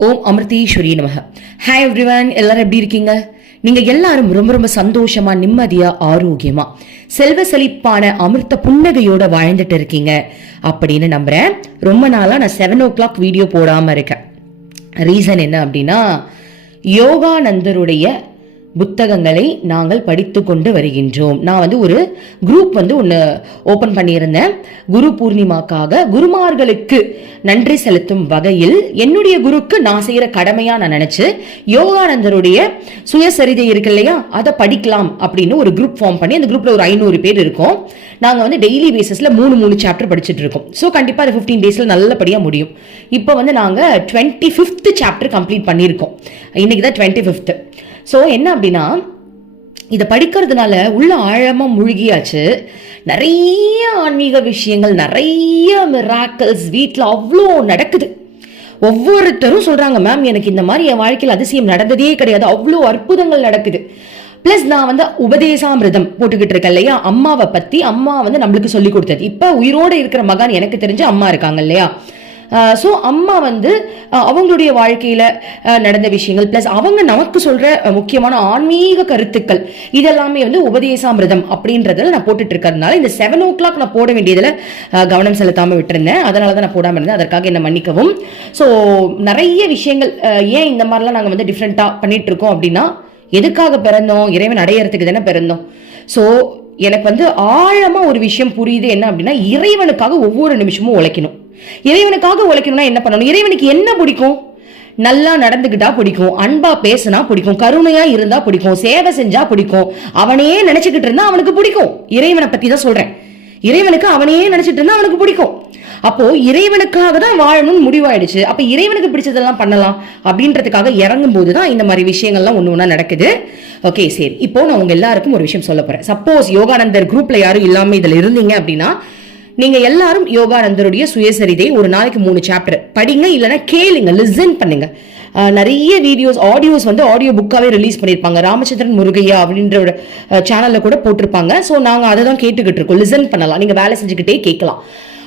ஓம் அமிர்தீஸ்வரி நமக. Hi everyone எல்லாரும் எப்படி இருக்கீங்க? நீங்க எல்லாரும் ரொம்ப ரொம்ப சந்தோஷமா நிம்மதியா ஆரோக்கியமா செல்வ செழிப்பான அமிர்த புன்னகையோட வாழ்ந்துட்டு இருக்கீங்க. அப்படின்னு நம்புறேன். ரொம்ப நாளா நான் செவன் ஓ கிளாக் வீடியோ போடாம இருக்கேன். ரீசன் என்ன அப்படின்னா யோகானந்தருடைய புத்தகங்களை நாங்கள் படித்து கொண்டு வருகின்றோம். நான் வந்து ஒரு குரூப் வந்து ஒன்று ஓப்பன் பண்ணியிருந்தேன். குரு பூர்ணிமாக்காக குருமார்களுக்கு நன்றி செலுத்தும் வகையில் என்னுடைய குருக்கு நான் செய்கிற கடமையாக நான் நினச்சி யோகானந்தருடைய சுயசரிதை இருக்கு இல்லையா? அதை படிக்கலாம் அப்படின்னு ஒரு குரூப் ஃபார்ம் பண்ணி அந்த குரூப்பில் ஒரு ஐநூறு பேர் இருக்கோம். நாங்கள் வந்து டெய்லி பேசிஸில் மூணு மூணு சாப்டர் படிச்சுட்டு இருக்கோம். ஸோ கண்டிப்பாக அது ஃபிஃப்டீன் டேஸில் நல்லபடியாக முடியும். இப்போ வந்து நாங்கள் டுவெண்ட்டி ஃபிஃப்த் சாப்டர் கம்ப்ளீட் பண்ணியிருக்கோம். இன்னைக்கு தான் டுவெண்ட்டி ஃபிஃப்த்து ஸோ என்ன அப்படின்னா இதை படிக்கிறதுனால உள்ள ஆழமாக மூழ்கியாச்சு. நிறைய ஆன்மீக விஷயங்கள் நிறைய மிராக்கல்ஸ் வீட்டில் அவ்வளோ நடக்குது. ஒவ்வொருத்தரும் சொல்கிறாங்க மேம் எனக்கு இந்த மாதிரி என் வாழ்க்கையில் அதிசயம் நடந்ததே கிடையாது. அவ்வளோ அற்புதங்கள் நடக்குது. ப்ளஸ் நான் வந்து உபதேசாமிரதம் போட்டுக்கிட்டு இருக்கேன் இல்லையா? அம்மாவை பற்றி அம்மா வந்து நம்மளுக்கு சொல்லி கொடுத்தது. இப்போ உயிரோடு இருக்கிற மகான் எனக்கு தெரிஞ்ச அம்மா இருக்காங்க இல்லையா? ஸோ அம்மா வந்து அவங்களுடைய வாழ்க்கையில் நடந்த விஷயங்கள் ப்ளஸ் அவங்க நமக்கு சொல்கிற முக்கியமான ஆன்மீக கருத்துக்கள் இதெல்லாமே வந்து உபதேசாமிரதம் அப்படின்றதில் நான் போட்டுட்டு இருக்கிறதுனால இந்த செவன் ஓ கிளாக் நான் போட வேண்டியதில் கவனம் செலுத்தாமல் விட்டுருந்தேன். அதனால தான் நான் போடாமல் இருந்தேன். அதற்காக என்ன மன்னிக்கவும். ஸோ நிறைய விஷயங்கள் ஏன் இந்த மாதிரிலாம் நாங்கள் வந்து டிஃப்ரெண்ட்டாக பண்ணிட்டு இருக்கோம் அப்படின்னா எதுக்காக பிறந்தோம்? இறைவன் அடையறதுக்கு தானே பிறந்தோம். ஸோ எனக்கு வந்து ஆழமாக ஒரு விஷயம் புரியுது என்ன அப்படின்னா இறைவனுக்காக ஒவ்வொரு நிமிஷமும் உழைக்கணும். இறைவனுக்காக உழைக்கணும்னா என்ன பண்ணணும்? இறைவனுக்கு என்ன பிடிக்கும்? நல்லா நடந்துக்கிட்டா பிடிக்கும். அன்பா பேசினா பிடிக்கும். கருணையா இருந்தா பிடிக்கும். சேவை செஞ்சா பிடிக்கும். அவனையே நினைச்சுக்கிட்டு இருந்தா அவனுக்கு பிடிக்கும். இறைவனை பத்தி தான் சொல்றேன். இறைவனுக்கு அவனையே நினைச்சிட்டு இருந்தா அவனுக்கு பிடிக்கும். அப்போ இறைவனுக்காக தான் வாழணும்னு முடிவாயிடுச்சு. அப்ப இறைவனுக்கு பிடிச்சதெல்லாம் பண்ணலாம் அப்படின்றதுக்காக இறங்கும் போது தான் இந்த மாதிரி விஷயங்கள்லாம் ஒன்று ஒன்றா நடக்குது. ஓகே சரி. இப்போ நான் உங்க எல்லாருக்கும் ஒரு விஷயம் சொல்ல போறேன். சப்போஸ் யோகானந்தர் குரூப்ல யாரும் இல்லாம இதுல இருந்தீங்க அப்படின்னா நீங்க எல்லாரும் யோகானந்தருடைய சுயசரிதை ஒரு நாளைக்கு மூணு சாப்டர் படிங்க இல்லைன்னா கேளுங்க லிசன் பண்ணுங்க. நிறைய வீடியோஸ் ஆடியோஸ் வந்து ஆடியோ புக்காவே ரிலீஸ் பண்ணியிருப்பாங்க ராமச்சந்திரன் முருகையா அப்படின்ற ஒரு சேனல்ல கூட போட்டிருப்பாங்க. ஸோ நாங்கள் அதை தான் கேட்டுக்கிட்டு இருக்கோம். லிசன் பண்ணலாம். நீங்க வேலை செஞ்சுக்கிட்டே கேட்கலாம்.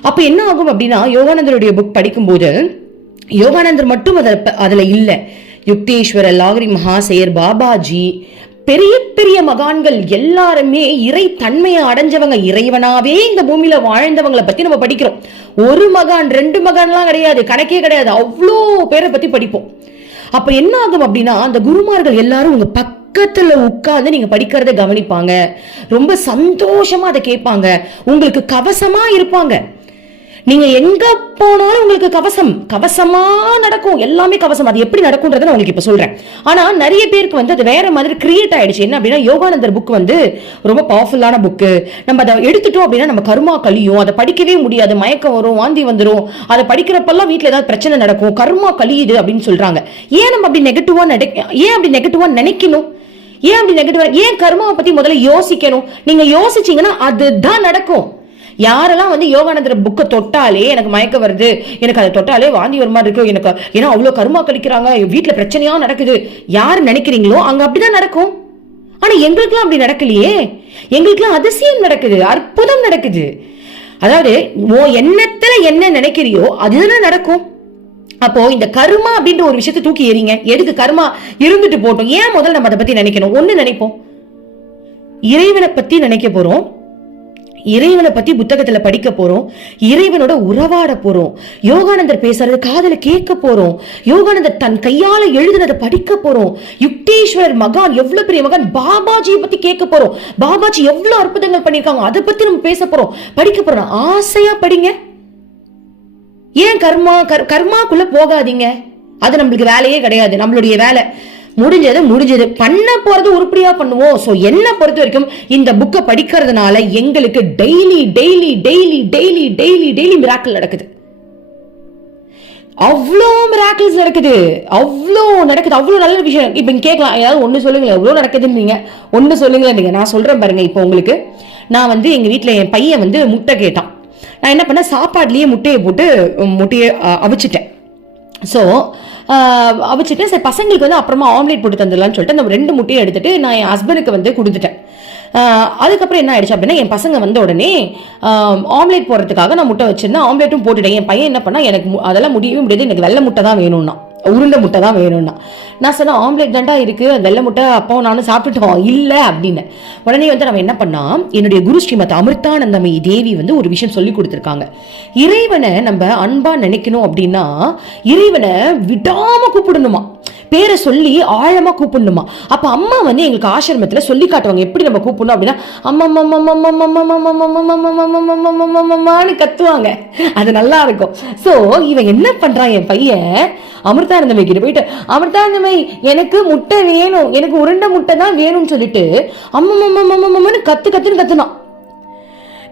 அப்போ என்ன ஆகும் அப்படின்னா யோகானந்தருடைய புக் படிக்கும்போது யோகானந்தர் மட்டும் அதில் அதில் இல்லை. யுக்தேஸ்வர லாகரி மகாசேயர் பாபாஜி பெரிய பெரிய மகான்கள் எல்லாருமே இறை தன்மையை அடைஞ்சவங்க இறைவனாவே இந்த பூமியில வாழ்ந்தவங்களை பத்தி நம்ம படிக்கிறோம். ஒரு மகான் ரெண்டு மகான்லாம் கிடையாது. கணக்கே கிடையாது. அவ்வளோ பேரை பத்தி படிப்போம். அப்ப என்ன ஆகும் அப்படின்னா அந்த குருமார்கள் எல்லாரும் உங்க பக்கத்துல உட்கார்ந்து நீங்க படிக்கிறத கவனிப்பாங்க. ரொம்ப சந்தோஷமா அதை கேட்பாங்க. உங்களுக்கு கவசமா இருப்பாங்க. நீங்க எங்க போனாலும் உங்களுக்கு கவசம் கவசமா நடக்கும். எல்லாமே கவசம். அது எப்படி நடக்கும்ன்றத நான் உங்களுக்கு இப்ப சொல்றேன். ஆனா நிறைய பேருக்கு வந்து அது வேற மாதிரி கிரியேட் ஆயிடுச்சு. என்ன அப்படின்னா யோகானந்தர் புக் வந்து ரொம்ப பவர்ஃபுல்லான புக்கு நம்ம அதை எடுத்துட்டோம் அப்படின்னா நம்ம கர்மா கழியும். அதை படிக்கவே முடியாது. மயக்கம் வரும் வாந்தி வந்துடும் அதை படிக்கிறப்பெல்லாம் வீட்டில் ஏதாவது பிரச்சனை நடக்கும். கர்மா கழியுது அப்படின்னு சொல்றாங்க. ஏன் நம்ம அப்படி நெகட்டிவா ஏன் அப்படி நெகட்டிவா நினைக்கணும்? ஏன் அப்படி நெகட்டிவா ஏன் கர்மாவை பத்தி முதல்ல யோசிக்கணும்? நீங்க யோசிச்சீங்கன்னா அதுதான் நடக்கும். யாரெல்லாம் வந்து யோகானந்தர் புக்கை தொட்டாலே எனக்கு மயக்க வருது எனக்கு அதை தொட்டாலே வாந்தி ஒரு மாதிரி இருக்கு எனக்கு ஏன்னா அவ்வளோ கருமா கழிக்கிறாங்க வீட்டில் பிரச்சனையாக நடக்குது. யார் நினைக்கிறீங்களோ அங்கே அப்படிதான் நடக்கும். ஆனால் எங்களுக்குலாம் அப்படி நடக்கலையே. எங்களுக்குலாம் அதிசயம் நடக்குது அற்புதம் நடக்குது. அதாவது ஓ எண்ணத்துல என்ன நினைக்கிறியோ அதுதான் நடக்கும். அப்போ இந்த கர்மா அப்படின்ற ஒரு விஷயத்தை தூக்கி எறிங்க. எதுக்கு கர்மா இருந்துட்டு போட்டோம் ஏன் முதல்ல நம்ம அதை பத்தி நினைக்கணும்? ஒண்ணு நினைப்போம். இறைவனை பத்தி நினைக்க போறோம். இறைவனை பத்தி புத்தகத்துல படிக்க போறோம் இறைவனோட உறவாட போறோம் யோகானந்தர் பேசுறது காதல கேட்க போறோம் யோகானந்தர் தன் கையால எழுதுனதை படிக்க போறோம் யுக்தேஸ்வரர் மகான் எவ்வளவு பெரிய மகான் பாபாஜியை பத்தி கேட்க போறோம் பாபாஜி எவ்வளவு அற்புதங்கள் பண்ணிருக்காங்க அதை பத்தி நம்ம பேச போறோம் படிக்க போறோம் ஆசையா படிங்க. ஏன் கர்மா கர்- கர்மாக்குள்ள போகாதீங்க? அது நம்மளுக்கு வேலையே கிடையாது நம்மளுடைய வேலை. முடிஞ்சது முடிஞ்சது. பண்ண போறது உருப்படியா பண்ணுவோம். ஸோ என்ன பொறுத்த வரைக்கும் இந்த புக்கை படிக்கிறதுனால எங்களுக்கு daily daily daily daily daily daily miracle நடக்குது. அவ்வளோ மிராக்கிள்ஸ் நடக்குது. அவ்வளோ நடக்குது. அவ்வளோ நல்ல விஷயம். இப்போ கேட்கலாம். ஏதாவது ஒன்று சொல்லுங்களேன். எவ்வளோ நடக்குதுன்னு நீங்கள் ஒன்று சொல்லுங்களேன். நீங்கள் நான் சொல்கிறேன் பாருங்க இப்போ உங்களுக்கு. நான் வந்து எங்கள் வீட்டில் என் பையன் வந்து முட்டை கேட்டான். நான் என்ன பண்ணேன்? சாப்பாட்லேயே முட்டையை போட்டு முட்டையை அவிச்சிட்டேன். ஸோ uh, வச்சுட்டு சரி பசங்களுக்கு வந்து அப்புறமா ஆம்லேட் போட்டு தந்துடலாம்னு சொல்லிட்டு அந்த ரெண்டு முட்டையை எடுத்துட்டு நான் என் ஹஸ்பண்டுக்கு வந்து கொடுத்துட்டேன். Uh, அதுக்கப்புறம் என்ன ஆயிடுச்சு அப்படின்னா என் பசங்க வந்த உடனே um, ஆம்லேட் போடுறதுக்காக நான் முட்டை வச்சிருந்தேன். ஆம்லேட்டும் போட்டுட்டேன். என் பையன் என்ன பண்ணா எனக்கு அதெல்லாம் முடியவே முடியாது. எனக்கு வெள்ளை முட்டை தான் வேணும்னா உருண்டை முட்டை தான் வேணும்னா. நான் சொன்னேன் ஆம்லேட் தான்டா இருக்கு வெள்ளை முட்டை அப்பாவும் நானும் சாப்பிட்டுட்டோம். இல்லை அப்படின்னு. உடனே வந்து நம்ம என்ன பண்ணா என்னுடைய குரு ஸ்ரீமத் அமிர்தானந்தமி தேவி வந்து ஒரு விஷயம் சொல்லி கொடுத்துருக்காங்க. இறைவனை நம்ம அன்பா நினைக்கணும் அப்படின்னா இறைவனை விடாம கூப்பிடணுமா? பேரை சொல்லி ஆழமாக கூப்பிடணுமா? அப்போ அம்மா வந்து எங்களுக்கு ஆசிரமத்தில் சொல்லி காட்டுவாங்க. எப்படி நம்ம கூப்பிடணும் அப்படின்னா அம்மம்மான்னு கத்துவாங்க அது நல்லா இருக்கும் ஸோ இவன் என்ன பண்ணுறான் என் பையன் அமிர்தானந்தமை கிட்ட போயிட்டு அமிர்தானந்தமை எனக்கு முட்டை வேணும். எனக்கு உருண்டை முட்டை தான் வேணும்னு சொல்லிட்டு அம்மம்மம்மம்மன்னு கத்து கத்துன்னு கத்துனான்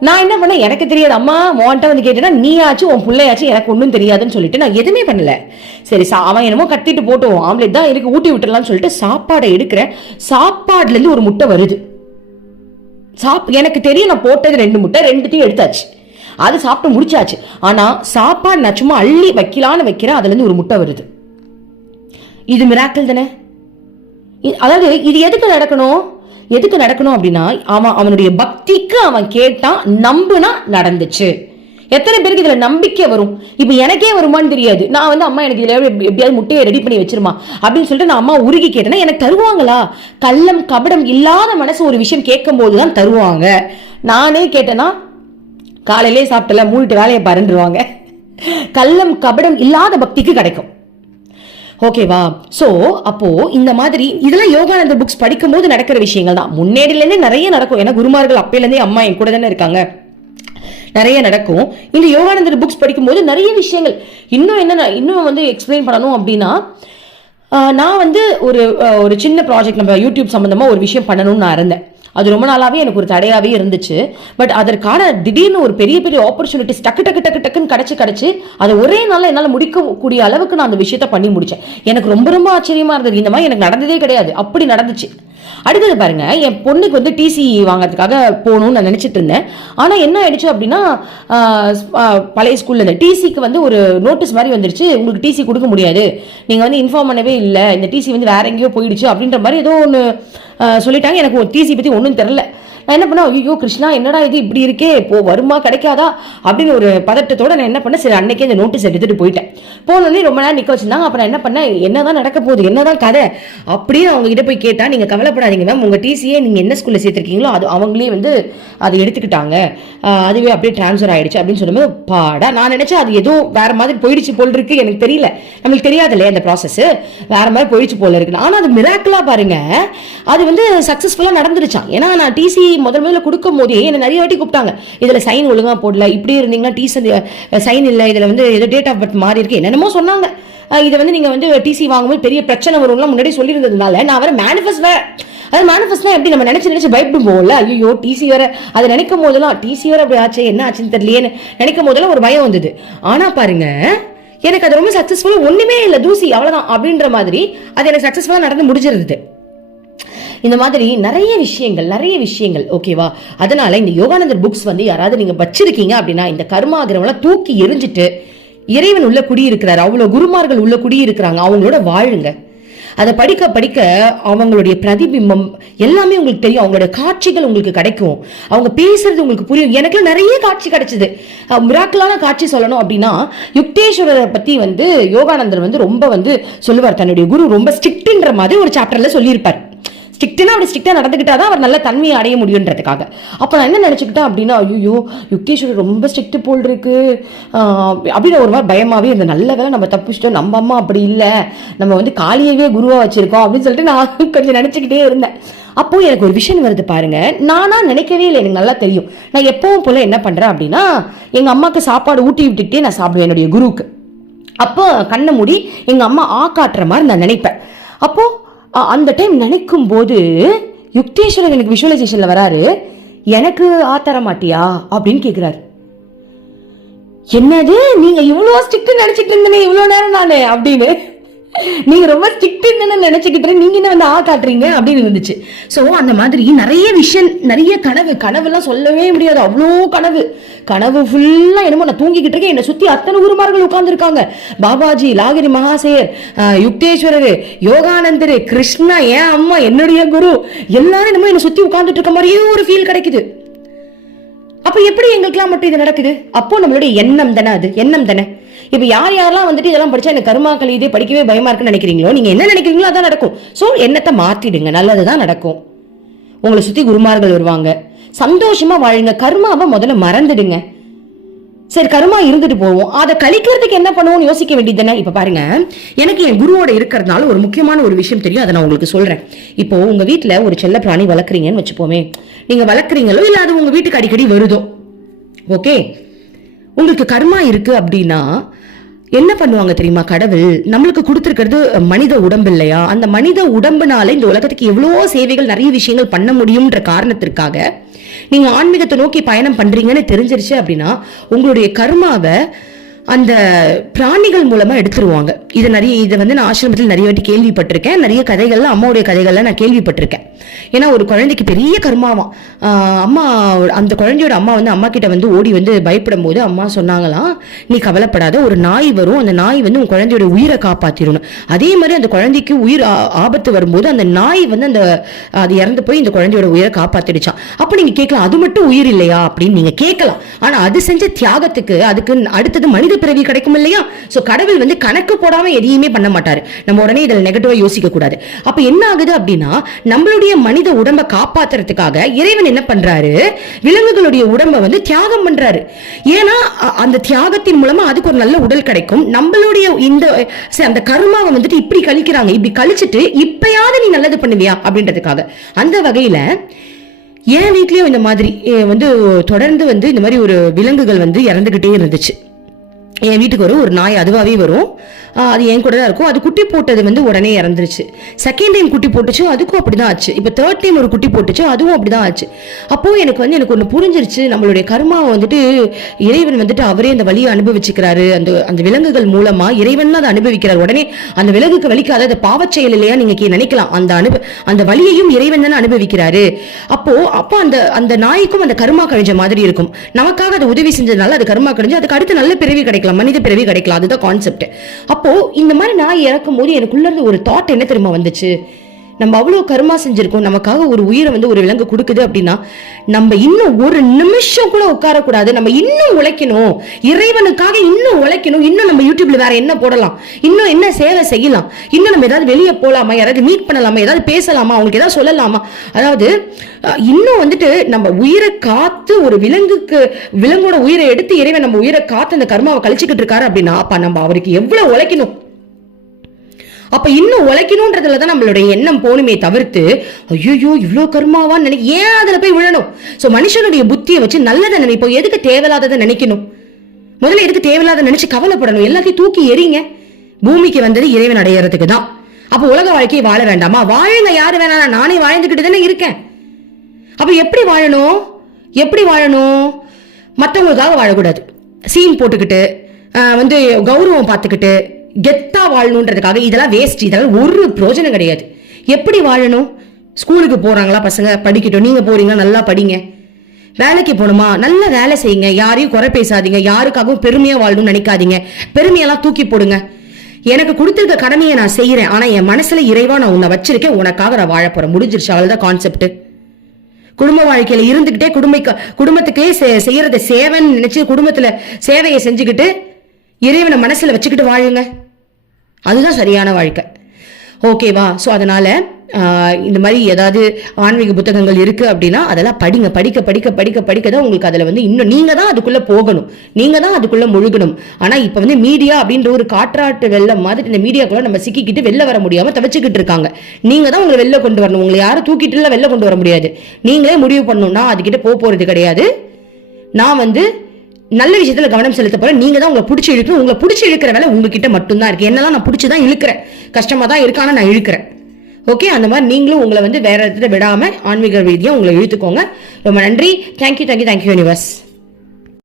நான் என்ன பண்ணேன்? எனக்கு தெரியாது. அம்மா உன்ட்ட வந்து கேட்டேன்னா நீயாச்சும் உன் பிள்ளையாச்சும் எனக்கு ஒன்றும் தெரியாதுன்னு சொல்லிட்டு நான் எதுவுமே பண்ணல. சரி சா அவன் என்னமோ கத்திட்டு போட்டோம் ஆம்லெட் தான் இருக்கு ஊட்டி விட்டுறலாம்னு சொல்லிட்டு சாப்பாடை எடுக்கிறேன். சாப்பாடுல இருந்து ஒரு முட்டை வருது. சாப் எனக்கு தெரியும் நான் போட்டது ரெண்டு முட்டை ரெண்டுத்தையும் எடுத்தாச்சு. அது சாப்பிட்டு முடிச்சாச்சு. ஆனா சாப்பாடு நான் சும்மா அள்ளி வைக்கலான்னு வைக்கிறேன் அதுல இருந்து ஒரு முட்டை வருது. இது மிராக்கிள் தானே? அதாவது இது எதுக்கு நடக்கணும்? எதுக்கு நடக்கணும் அப்படின்னா அவன் அவனுடைய பக்திக்கு அவன் கேட்டான் நம்புனா நடந்துச்சு. எத்தனை பேருக்கு இதுல நம்பிக்கை வரும்? இப்போ எனக்கே வருமான்னு தெரியாது. நான் வந்து அம்மா எனக்கு இதுல எப்படியாவது முட்டையை ரெடி பண்ணி வச்சிருமா? அப்படின்னு சொல்லிட்டு நான் அம்மா உருகி கேட்டேன்னா எனக்கு தருவாங்களா? கள்ளம் கபடம் இல்லாத மனசு ஒரு விஷயம் கேட்கும்போது தான் தருவாங்க. நானே கேட்டேன்னா காலையிலே சாப்பிட்டல மூடிட்டு வேலையை பாருன்றுவாங்க. கள்ளம் கபடம் இல்லாத பக்திக்கு கிடைக்கும். ஓகேவா ஸோ அப்போ இந்த மாதிரி இதெல்லாம் யோகானந்தர் புக்ஸ் படிக்கும் போது நடக்கிற விஷயங்கள் தான். முன்னேறிலேருந்தே நிறைய நடக்கும். ஏன்னா குருமார்கள் அப்பையிலேருந்தே அம்மா என் கூட தானே இருக்காங்க. நிறைய நடக்கும். இந்த யோகானந்தர் புக்ஸ் படிக்கும்போது நிறைய விஷயங்கள். இன்னும் என்ன இன்னும் வந்து எக்ஸ்பிளைன் பண்ணணும் அப்படின்னா நான் வந்து ஒரு ஒரு சின்ன ப்ராஜெக்ட் நம்ம யூடியூப் சம்மந்தமாக ஒரு விஷயம் பண்ணணும்னு நான் இருந்தேன். அது ரொம்ப நாளாகவே எனக்கு ஒரு தடையாகவே இருந்துச்சு. பட் அதற்கான திடீர்னு ஒரு பெரிய பெரிய ஆப்பர்ச்சுனிட்டிஸ் டக்கு டக்கு டக்கு டக்குன்னு கிடச்சி கிடச்சி அதை ஒரே நாளில் என்னால் முடிக்கக்கூடிய அளவுக்கு நான் அந்த விஷயத்த பண்ணி முடித்தேன் எனக்கு ரொம்ப ரொம்ப ஆச்சரியமாக இருந்தது. இந்த மாதிரி எனக்கு நடந்ததே கிடையாது. அப்படி நடந்துச்சு. அடுத்தது பாருங்க என் பொண்ணுக்கு வந்து டிசி வாங்குறதுக்காக போகணும்னு நான் நினச்சிட்டு இருந்தேன். ஆனால் என்ன ஆயிடுச்சு அப்படின்னா பழைய ஸ்கூல்ல இந்த டிசிக்கு வந்து ஒரு நோட்டீஸ் மாதிரி வந்துருச்சு. உங்களுக்கு டிசி கொடுக்க முடியாது. நீங்கள் வந்து இன்ஃபார்ம் பண்ணவே இல்லை. இந்த டிசி வந்து வேற எங்கேயோ போயிடுச்சு அப்படின்ற மாதிரி ஏதோ ஒன்று சொல்லிட்டாங்க. எனக்கு ஒரு டிசி பற்றி ஒன்றும் தெரில. நான் என்ன பண்ணேன் ஐயோ கிருஷ்ணா என்னடா இது இப்படி இருக்கே போ வருமா கிடைக்காதா? அப்படின்னு ஒரு பதட்டத்தோட நான் என்ன பண்ணேன் சரி அன்னைக்கே இந்த நோட்டீஸ் எடுத்துட்டு போயிட்டேன். போனோடனே ரொம்ப நேரம் நிக்க வச்சிருந்தாங்க அப்புறம் என்ன பண்ணேன் என்னதான் நடக்க போகுது என்னதான் கதை? அப்படின்னு அவங்க கிட்ட போய் கேட்டா நீங்க கவலைப்படாதீங்க மேம் உங்க டிசியே நீங்க என்ன ஸ்கூல்ல சேர்த்திருக்கீங்களோ அது அவங்களே வந்து அதை எடுத்துக்கிட்டாங்க. அதுவே அப்படியே டிரான்ஸ்ஃபர் ஆயிடுச்சு அப்படின்னு சொல்லும்போது பாடா நான் நினைச்சேன் அது ஏதோ வேற மாதிரி போயிடுச்சு போல் இருக்கு எனக்கு தெரியல. நம்மளுக்கு தெரியாது இல்லையா அந்த ப்ராசஸ் வேற மாதிரி போயிடுச்சு போல இருக்கு. ஆனா அது மிராக்கிளா பாருங்க அது வந்து சக்சஸ்ஃபுல்லா நடந்துருச்சான் ஏன்னா நான் டிசி முதல் முதல்ல கொடுக்கும் போதே என்ன நிறைய வாட்டி கூப்பிட்டாங்க. இதுல சைன் ஒழுங்கா போடல. இப்படி இருந்தீங்கன்னா டீசன் சைன் இல்ல. இதுல வந்து ஏதோ டேட் ஆஃப் பர்த் மாறி இருக்கு. என்னென்னமோ சொன்னாங்க. இதை வந்து நீங்க வந்து டிசி வாங்கும்போது பெரிய பிரச்சனை வரும்லாம் முன்னாடி சொல்லியிருந்ததுனால நான் வர மேனிஃபெஸ்ட் வேற. அது மேனிஃபெஸ்ட்னா எப்படி நம்ம நினைச்சு நினைச்சு பயப்படும் போகல ஐயோ டிசி வேற. அதை நினைக்கும் போதெல்லாம் டிசி வேற அப்படி ஆச்சு என்ன ஆச்சுன்னு தெரியலையேன்னு நினைக்கும் போதெல்லாம் ஒரு பயம் வந்தது. ஆனா பாருங்க எனக்கு அது ரொம்ப சக்ஸஸ்ஃபுல்லாக ஒண்ணுமே இல்லை. தூசி அவ்வளவுதான். அப்படின்ற மாதிரி அது எனக்கு சக்ஸஸ்ஃபுல்லாக நடந்து முடிஞ்சிருந்தது. இந்த மாதிரி நிறைய விஷயங்கள் நிறைய விஷயங்கள் ஓகேவா அதனால இந்த யோகானந்தர் புக்ஸ் வந்து யாராவது நீங்க வச்சிருக்கீங்க அப்படின்னா இந்த கர்மாகிரமெல்லாம் தூக்கி எரிஞ்சிட்டு இறைவன் உள்ள குடியிருக்கிறார் அவ்வளவு குருமார்கள் உள்ள குடியிருக்கிறாங்க அவங்களோட வாழுங்க. அதை படிக்க படிக்க அவங்களுடைய பிரதிபிம்பம் எல்லாமே உங்களுக்கு தெரியும். அவங்களோட காட்சிகள் உங்களுக்கு கிடைக்கும். அவங்க பேசுறது உங்களுக்கு புரியும். எனக்குலாம் நிறைய காட்சி கிடைச்சது. மிராக்கலான காட்சி சொல்லணும் அப்படின்னா யுக்தேஸ்வரரை பத்தி வந்து யோகானந்தர் வந்து ரொம்ப வந்து சொல்லுவார். தன்னுடைய குரு ரொம்ப ஸ்ட்ரிக்ட்ன்ற மாதிரி ஒரு சாப்டர்ல சொல்லியிருப்பார். ஸ்ட்ரிக்ட்னா அப்படி ஸ்ட்ரிக்டாக நடந்துக்கிட்டாதான் அவர் நல்ல தன்மையை அடைய முடியுன்றதுக்காக. அப்போ நான் என்ன நினச்சிக்கிட்டேன் அப்படின்னா ஐயோ யுக்தேஸ்வரர் ரொம்ப ஸ்ட்ரிக்ட் போல் இருக்கு. அப்படின்னு ஒரு மாதிரி பயமாகவே இந்த நல்ல வேலை நம்ம தப்பிச்சிட்டோம் நம்ம அம்மா அப்படி இல்லை. நம்ம வந்து காளியவே குருவாக வச்சுருக்கோம் அப்படின்னு சொல்லிட்டு நான் கொஞ்சம் நினச்சிக்கிட்டே இருந்தேன். அப்போது எனக்கு ஒரு விஷயம் வருது பாருங்க. நானாக நினைக்கவே இல்லை எனக்கு நல்லா தெரியும். நான் எப்பவும் போல் என்ன பண்ணுறேன் அப்படின்னா எங்கள் அம்மாவுக்கு சாப்பாடு ஊட்டி விட்டுக்கிட்டே நான் சாப்பிடுவேன் என்னுடைய குருவுக்கு. அப்போ கண்ணை மூடி எங்கள் அம்மா ஆ காட்டுற மாதிரி நான் நினைப்பேன். அப்போது அந்த டைம் நினைக்கும் போது யுக்தேஸ்வரர் எனக்கு விஷுவலைசேஷன்ல வராரு. எனக்கு ஆத்தர மாட்டியா? அப்படின்னு கேக்குறாரு. என்னது? நீங்க இவ்வளோ ஸ்ட்ரிக்ட் நினைச்சிட்டு இருந்தீங்க இவ்வளோ நேரம் நான்? அப்படின்னு. நீங்க ரொம்ப ஸ்ட்ரிக்ட்னு நினைச்சுக்கிட்டு நீங்க என்ன வந்து ஆ காட்டுறீங்க? அப்படின்னு இருந்துச்சு. ஸோ அந்த மாதிரி நிறைய விஷயம் நிறைய கனவு கனவுலாம் சொல்லவே முடியாது. அவ்வளோ கனவு. கனவு ஃபுல்லா என்னமோ நான் தூங்கிக்கிட்டு இருக்கேன். என்னை சுற்றி அத்தனை குருமார்கள் உட்காந்துருக்காங்க பாபாஜி லாகிரி மகாசேயர் ஆஹ், யுக்தேஸ்வரர் யோகானந்தர் கிருஷ்ணா ஏன் அம்மா என்னுடைய குரு? எல்லாரும் என்னமோ என்னை சுத்தி உட்காந்துட்டு இருக்க மாதிரியே ஒரு ஃபீல் கிடைக்குது. அப்ப எப்படி எங்களுக்கெல்லாம் மட்டும் இது நடக்குது? அப்போ நம்மளுடைய எண்ணம் தானே அது? எண்ணம் தானே? இப்போ யார் யாரெல்லாம் வந்துட்டு இதெல்லாம் படிச்சா எனக்கு கருமா இதே படிக்கவே பயமா இருக்குன்னு நினைக்கிறீங்களோ நீங்க என்ன நினைக்கிறீங்களோ அதான் நடக்கும். ஸோ எண்ணத்தை மாத்திடுங்க. நல்லதுதான் நடக்கும். உங்களை சுத்தி குருமார்கள் வருவாங்க. சந்தோஷமா வாழுங்க. கர்மாவை முதல்ல மறந்துடுங்க. சரி கருமா இருந்துட்டு போவோம் அதை கழிக்கிறதுக்கு என்ன பண்ணுவோம்னு யோசிக்க வேண்டியது தானே இப்ப பாருங்க. எனக்கு என் குருவோட இருக்கிறதுனால ஒரு முக்கியமான ஒரு விஷயம் தெரியும். அதை நான் உங்களுக்கு சொல்றேன். இப்போ உங்க வீட்டில் ஒரு செல்ல பிராணி வளர்க்குறீங்கன்னு வச்சுப்போமே. நீங்க வளர்க்குறீங்களோ இல்ல அது உங்க வீட்டுக்கு அடிக்கடி வருதோ? ஓகே? உங்களுக்கு கர்மா இருக்கு அப்படின்னா என்ன பண்ணுவாங்க தெரியுமா கடவுள்? நம்மளுக்கு கொடுத்துருக்கிறது மனித உடம்பு இல்லையா? அந்த மனித உடம்புனால இந்த உலகத்துக்கு எவ்வளோ சேவைகள் நிறைய விஷயங்கள் பண்ண முடியும்ன்ற காரணத்திற்காக நீங்க ஆன்மீகத்தை நோக்கி பயணம் பண்றீங்கன்னு தெரிஞ்சிருச்சு அப்படின்னா உங்களுடைய கர்மாவை அந்த பிராணிகள் மூலமா எடுத்துருவாங்க. இது நிறைய இதை வந்து நான் ஆசிரமத்தில் நிறைய வாட்டி கேள்விப்பட்டிருக்கேன். நிறைய கதைகள்ல அம்மாவுடைய கதைகள்ல நான் கேள்விப்பட்டிருக்கேன். ஏன்னா ஒரு குழந்தைக்கு பெரிய கர்மாவாம் அம்மா அந்த குழந்தையோட அம்மா வந்து அம்மா கிட்ட வந்து ஓடி வந்து பயப்படும் போது அம்மா சொன்னாங்களாம் நீ கவலைப்படாத ஒரு நாய் வரும். அந்த நாய் வந்து உன் குழந்தையோட உயிரை காப்பாத்திடணும் அதே மாதிரி அந்த குழந்தைக்கு உயிர் ஆபத்து வரும்போது அந்த நாய் வந்து அந்த அது இறந்து போய் இந்த குழந்தையோட உயிரை காப்பாத்திடுச்சான் அப்ப நீங்க கேட்கலாம் அது மட்டும் உயிர் இல்லையா? அப்படின்னு நீங்க கேட்கலாம். ஆனா அது செஞ்ச தியாகத்துக்கு அதுக்கு அடுத்தது மனித பிறவி கிடைக்கும் இல்லையா? ஸோ கடவுள் வந்து கணக்கு போடாம எதையுமே பண்ண மாட்டாரு. நம்ம உடனே இதில் நெகட்டிவா யோசிக்க கூடாது அப்ப என்ன ஆகுது அப்படின்னா நம்மளுடைய மனித உடம்ப காப்பாத்துறதுக்காக இறைவன் என்ன பண்றாரு? விலங்குகளுடைய உடம்ப வந்து தியாகம் பண்றாரு. ஏன்னா அந்த தியாகத்தின் மூலமா அதுக்கு ஒரு நல்ல உடல் கிடைக்கும். நம்மளுடைய இந்த அந்த கர்மாவை வந்துட்டு இப்படி கழிக்கிறாங்க. இப்படி கழிச்சிட்டு இப்பயாவது நீ நல்லது பண்ணுவியா? அப்படின்றதுக்காக. அந்த வகையில என் வீட்லயும் இந்த மாதிரி வந்து தொடர்ந்து வந்து இந்த மாதிரி ஒரு விலங்குகள் வந்து இறந்துகிட்டே இருந்துச்சு. என் வீட்டுக்கு வரும் ஒரு நாய் அதுவாகவே வரும். அது என் கூட தான் இருக்கும். அது குட்டி போட்டது வந்து உடனே இறந்துருச்சு. செகண்ட் டைம் குட்டி போட்டுச்சு அதுக்கும் அப்படி தான் ஆச்சு. இப்போ தேர்ட் டைம் ஒரு குட்டி போட்டுச்சு அதுவும் அப்படிதான் ஆச்சு. அப்போது எனக்கு வந்து எனக்கு ஒன்று புரிஞ்சிருச்சு. நம்மளுடைய கர்மாவை வந்துட்டு இறைவன் வந்துட்டு அவரே அந்த வழியை அனுபவிச்சுக்கிறாரு. அந்த அந்த விலங்குகள் மூலமாக இறைவன் அதை அனுபவிக்கிறார். உடனே அந்த விலங்குக்கு வலிக்காத அது பாவச்செயல் இல்லையா நீங்கள் நினைக்கலாம். அந்த அனுப அந்த வலியையும் இறைவன் தானே அனுபவிக்கிறாரு. அப்போது அப்போ அந்த அந்த நாய்க்கும் அந்த கருமா கழிஞ்ச மாதிரி இருக்கும். நமக்காக அது உதவி செஞ்சதுனால அது கருமா கழிஞ்சு அதுக்கு அடுத்து நல்ல பிறவி கிடைக்கலாம். மனித பிறவி கிடைக்கலாம் அதுதான் கான்செப்ட் அப்போ இந்த மாதிரி நான் இறக்கும் போது எனக்குள்ள இருந்து ஒரு தாட் என்ன தெரியுமா வந்துச்சு? நம்ம அவ்வளோ கருமா செஞ்சிருக்கோம். நமக்காக ஒரு உயிரை வந்து ஒரு விலங்கு கொடுக்குது அப்படின்னா நம்ம இன்னும் ஒரு நிமிஷம் கூட உட்காரக்கூடாது. நம்ம இன்னும் உழைக்கணும். இறைவனுக்காக இன்னும் உழைக்கணும். இன்னும் நம்ம யூடியூப்ல வேற என்ன போடலாம்? இன்னும் என்ன சேவை செய்யலாம்? இன்னும் நம்ம ஏதாவது வெளியே போகலாமா யாராவது மீட் பண்ணலாமா? ஏதாவது பேசலாமா? அவங்களுக்கு ஏதாவது சொல்லலாமா? அதாவது இன்னும் வந்துட்டு நம்ம உயிரை காத்து ஒரு விலங்குக்கு விலங்கோட உயிரை எடுத்து இறைவன் நம்ம உயிரை காத்து அந்த கர்மாவை கழிச்சுக்கிட்டு இருக்காரு அப்படின்னா அப்ப நம்ம அவருக்கு எவ்வளவு உழைக்கணும்? அப்ப இன்னும் உழைக்கணும்ன்றதுல தான் நம்மளுடைய எண்ணம் போகணுமே தவிர்த்து ஐயோ இவ்வளோ கர்மாவான்னு நினைக்க ஏன் அதில் போய் விழணும்? ஸோ மனுஷனுடைய புத்தியை வச்சு நல்லதை நினைப்போம். எதுக்கு தேவையில்லாததை நினைக்கணும்? முதல்ல எதுக்கு தேவையில்லாத நினைச்சு கவலைப்படணும்? எல்லாத்தையும் தூக்கி எறிங்க. பூமிக்கு வந்தது இறைவன் அடையறதுக்கு தான். அப்போ உலக வாழ்க்கையை வாழ வேண்டாமா? வாழுங்க யாரு வேணாம் நானே வாழ்ந்துக்கிட்டு தானே இருக்கேன். அப்போ எப்படி வாழணும்? எப்படி வாழணும்? மற்றவங்களுக்காக வாழக்கூடாது. சீன் போட்டுக்கிட்டு வந்து கௌரவம் பார்த்துக்கிட்டு கெத்தா வாழணுன்றதுக்காக இதெல்லாம் வேஸ்ட் இதெல்லாம் ஒரு பிரோஜனம் கிடையாது. எப்படி வாழணும்? ஸ்கூலுக்கு போறாங்களா பசங்க? படிக்கட்டும். நீங்க போறீங்க நல்லா படிங்க. வேலைக்கு போகணுமா? நல்ல வேலை செய்யுங்க. யாரையும் குறை பேசாதீங்க. யாருக்காகவும் பெருமையா வாழணும்னு நினைக்காதீங்க. பெருமையெல்லாம் தூக்கி போடுங்க. எனக்கு கொடுத்துருக்க கடமையை நான் செய்யறேன். ஆனா என் மனசுல இறைவா நான் உன்னை வச்சிருக்கேன். உனக்காக நான் வாழ போறேன். முடிஞ்சிருச்சு. அவ்வளவுதான் கான்செப்ட் குடும்ப வாழ்க்கையில இருந்துகிட்டே குடும்ப குடும்பத்துக்கே செய்யறத சேவைன்னு நினைச்சு குடும்பத்துல சேவையை செஞ்சுக்கிட்டு இறைவனை மனசில் வச்சுக்கிட்டு வாழுங்க. அதுதான் சரியான வாழ்க்கை. ஓகேவா ஸோ அதனால் இந்த மாதிரி ஏதாவது ஆன்மீக புத்தகங்கள் இருக்குது அப்படின்னா அதெல்லாம் படிங்க. படிக்க படிக்க படிக்க படிக்க தான் உங்களுக்கு அதில் வந்து இன்னும் நீங்கள் தான் அதுக்குள்ளே போகணும். நீங்கள் தான் அதுக்குள்ளே முழுகணும். ஆனால் இப்போ வந்து மீடியா அப்படின்ற ஒரு காற்றாட்டு வெள்ளம் மாதிரி இந்த மீடியாக்குள்ளே நம்ம சிக்கிக்கிட்டு வெளில வர முடியாமல் தவிச்சுக்கிட்டு இருக்காங்க. நீங்கள் தான் உங்களை வெளில கொண்டு வரணும். உங்களை யாரும் தூக்கிட்டுலாம் வெளில கொண்டு வர முடியாது. நீங்களே முடிவு பண்ணணும்னா அதுக்கிட்ட போக போகிறது கிடையாது. நான் வந்து நல்ல விஷயத்துல கவனம் செலுத்த போற நீங்க தான் உங்களை பிடிச்சி இழுக்கணும். உங்களை பிடிச்சி இழுக்கிற வேலை உங்ககிட்ட மட்டும்தான் இருக்கு. என்னெல்லாம் நான் பிடிச்சி தான் இழுக்கிறேன். கஷ்டமா தான் இருக்கான நான் இழுக்கிறேன். ஓகே அந்த மாதிரி நீங்களும் உங்களை வந்து வேற இடத்துல விடாம ஆன்மீக ரீதியாக உங்களை இழுத்துக்கோங்க. ரொம்ப நன்றி. Thank you thank you thank you universe